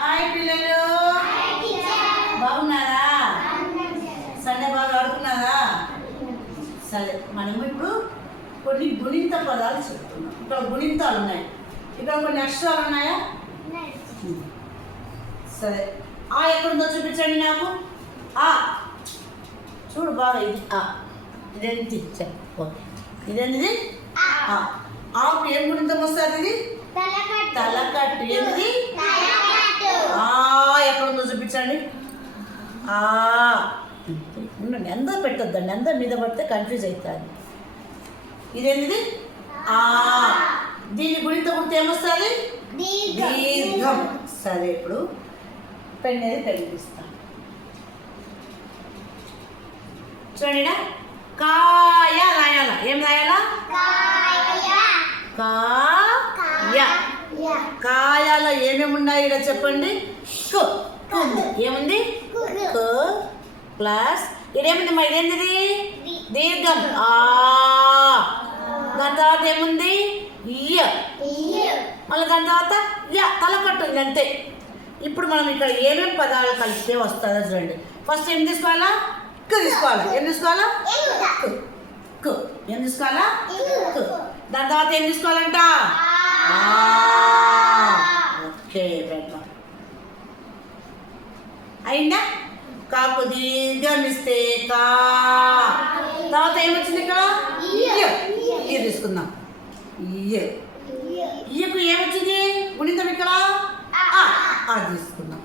Hi పిల్లలు, బాగున్నారా? Sunday బాగా ఆడుకున్నారా? సరే, మనము ఇప్పుడు కొన్ని గుణింత పదాలు చెప్తున్నాం. ఇక్కడ గుణింతాలు ఉన్నాయి, ఇక్కడ కొన్ని అక్షరాలు ఉన్నాయా? సరే, ఆ ఎక్కడుందో చూపించండి నాకు. ఆ చూడు బాగా, ఇది ఆ, ఇదేంటి చెప్పు. ఇదేంటిది? ఆకు ఏం గుణింతం వస్తుంది? ఇది తలకట్టు. ఏంటిది? ఎక్కడుందో చూపించండి. ఎంత పెట్టొద్దండి, ఎంత మీద పడితే కన్ఫ్యూజ్ అవుతుంది. ఇదేంటిది? దీని గుణింత గుర్తు ఏమొస్తుంది? దీర్ఘం. సరే, ఇప్పుడు పెన్ అనేది కనిపిస్తాను. చూడండి, కాయ రాయాల. ఏం రాయాలా? కాయ. కాయలో ఏమేమి ఉన్నాయి ఇక్కడ చెప్పండి. ఏముంది? ప్లస్ ఇదేముంది? మరి ఇదేంటిది? దీర్ఘం. దాని తర్వాత ఏముంది? మళ్ళీ దాని తర్వాత తలకట్టుంది అంతే. ఇప్పుడు మనం ఇక్కడ ఏమేమి పదాలు కలిపితే వస్తుందో చూడండి. ఫస్ట్ ఏం తీసుకోవాలా? తీసుకోవాలా? ఏం తీసుకోవాలా? ఏం తీసుకోవాలా? దాని తర్వాత ఏం తీసుకోవాలంట? ఓకే, పెడతాం. అయిందా? కాకు దీర్ఘం ఇస్తే కా. తర్వాత ఏమొచ్చింది ఇక్కడ? ఇయ్య తీసుకుందాం. ఇయ్యకు ఏమొచ్చింది గుణింతం ఇక్కడ? అది తీసుకుందాం.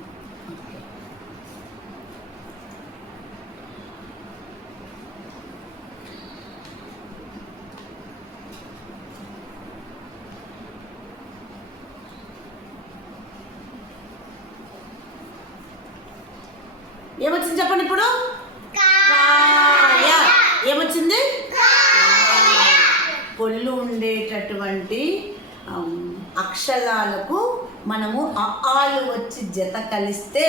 ఏమొచ్చింది చెప్పండి ఇప్పుడు? కాయ. ఏమొచ్చింది? పొల్లు ఉండేటటువంటి అక్షరాలకు మనము ఆలు వచ్చి జత కలిస్తే,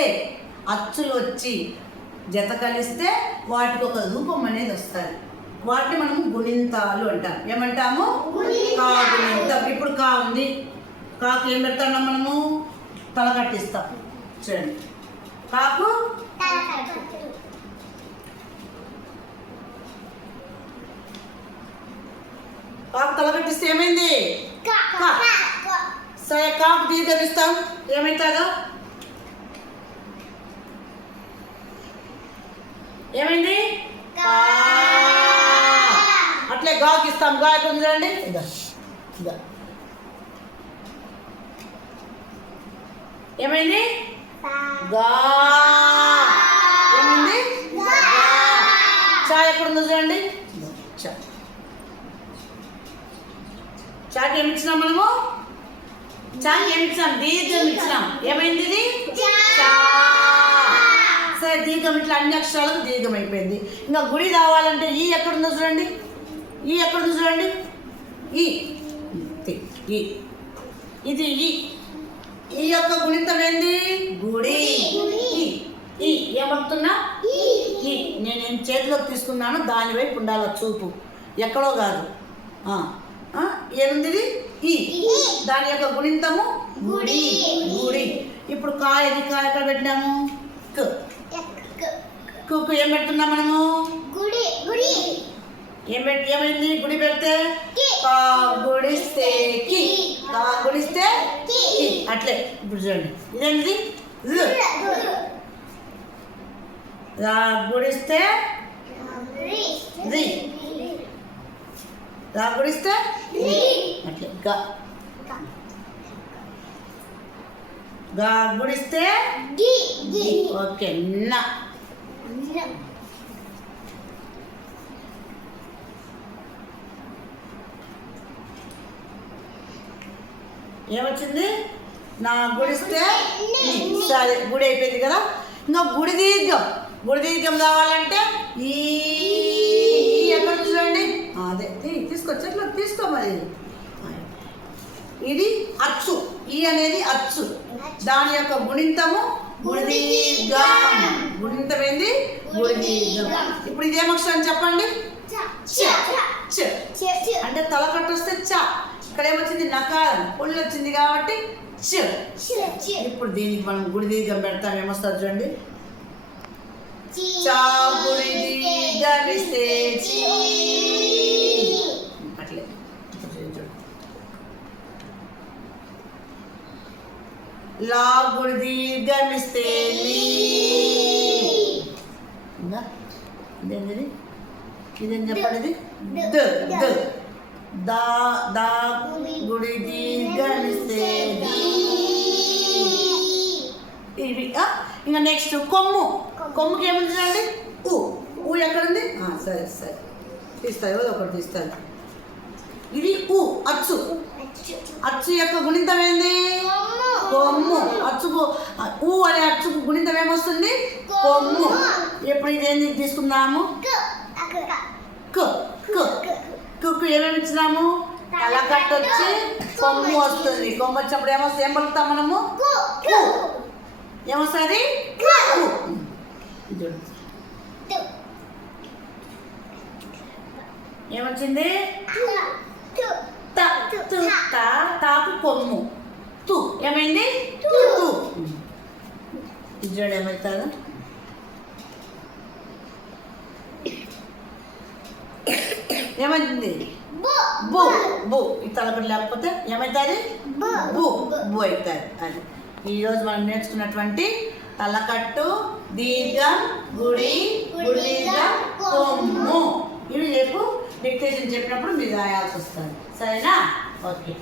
అచ్చులు వచ్చి జత కలిస్తే వాటికి ఒక రూపం అనేది వస్తుంది. వాటిని మనము గుణింతాలు అంటాం. ఏమంటాము? కా గుణింతం. ఇప్పుడు కా ఉంది, కాకు ఏం పెడతాం మనము? తలకట్టిస్తాం. చూడండి, కాకు కాకు తలకట్టిస్తే ఏమైంది? సరే, కాకు దీర్ఘం ఇస్తాం. ఏమైతుందో? ఏమైంది? అట్లే గాకి ఇస్తాం. గా ఎక్కడ ఉంది చూడండి. ఏమైంది? గా. ఏమైంది? చా ఎక్కడుందో చూడండి. చాకి ఏమి ఇచ్చినాం మనము? చాకి ఏమి ఇచ్చినాం? దీర్ఘం ఇచ్చినాం. ఏమైంది? ఇది సరే, దీర్ఘం. ఇట్లా అన్ని అక్షరాలకు దీర్ఘం అయిపోయింది. ఇంకా గుడి రావాలంటే ఈ ఎక్కడుందో చూడండి. ఈ ఎక్కడుందో చూడండి. ఇది ఈ యొక్క గుణితం ఏంది? గుడి. ఏమంటున్నా? నేనేం చేతిలోకి తీసుకున్నాను, దాని వైపు ఉండాలి చూపు, ఎక్కడో కాదు. ఏముంది? దాని యొక్క గుణింతము గుడి. గుడి. ఇప్పుడు కాయది. కాయ ఎక్కడ పెట్టినాము? కుకు ఏం పెడుతున్నాం మనము? ఏమైంది? గుడి పెడితే కా గుడిస్తే కి. కా గుడిస్తే అట్లే. ఇప్పుడు చూడండి, ఇదేంటిది? రా గుడిస్తే రి. రా గుడిస్తే అట్లే. గా. గా గుడిస్తే ఓకే. నా ఏమొచ్చింది? నా గుడిస్తే. సరే, గుడి అయిపోయింది కదా. ఇంకా గుడి దీర్ఘం. గుడి దీర్ఘం రావాలంటే ఈ ఎక్కడ చూడండి. అదే తీసుకొచ్చి అట్లా తీసుకో. మరి ఇది అచ్చు. ఈ అనేది అచ్చు. దాని యొక్క గుణింతము గుడి దీర్ఘం. గుణింతం ఏంది? గుడి దీర్ఘం. ఇప్పుడు ఇదేం అక్షరం చెప్పండి? అంటే తలకట్టు వస్తే చ. ఇక్కడ ఏమొచ్చింది? నకారం. పుల్లు వచ్చింది కాబట్టి ఇప్పుడు దీనికి మనం గుడి దీర్ఘం పెడతాం, ఏమొస్తుంది చూడండి. చా గుడి దీర్ఘం ఇస్తే చీ. అట్లే లా గుడి దీర్ఘం ఇస్తే లీ. ఇదేంటిది, ఇదేం చెప్పండి. ద ద దా దా గుడి దీర్ఘం ఇస్తే దీ. ఇవి ఇంకా నెక్స్ట్ కొమ్ము. కొమ్ముకి ఏముంది చూడండి. ఊ ఎక్కడుంది? సరే సరే తీస్తాయి, ఏదో ఒకటి తీస్తాయి. ఇది ఊ అచ్చు. అచ్చు యొక్క గుణితం ఏంది? కొమ్ము. అచ్చుకు ఊ అనే అచ్చుకు గుణితం ఏమొస్తుంది? కొమ్ము. ఎప్పుడు ఇదేంది తీసుకున్నాము? కుక్కు ఏమేమి ఇచ్చినాము? తలకట్టు వచ్చి కొమ్ము వస్తుంది. కొమ్ము వచ్చినప్పుడు ఏమొస్తుంది? ఏం పలుకుతాం మనము? ఏమొస్తుంది? ఏమొచ్చింది? తాకు కొమ్ము. తు ఏమైంది? తు. ఇది చూడండి ఏమవుతుందో. ఏమైంది? బు. బు ఈ తలకట్టు లేకపోతే ఏమవుతుంది? బు బు అవుతుంది. అది ఈరోజు మనం నేర్చుకున్నటువంటి తలకట్టు, దీర్ఘం, గుడి, గుడి దీర్ఘం, కొమ్ము. ఇవి రేపు డిక్టేషన్ చెప్పినప్పుడు మీరు రాయాల్సి వస్తుంది. సరేనా? ఓకే.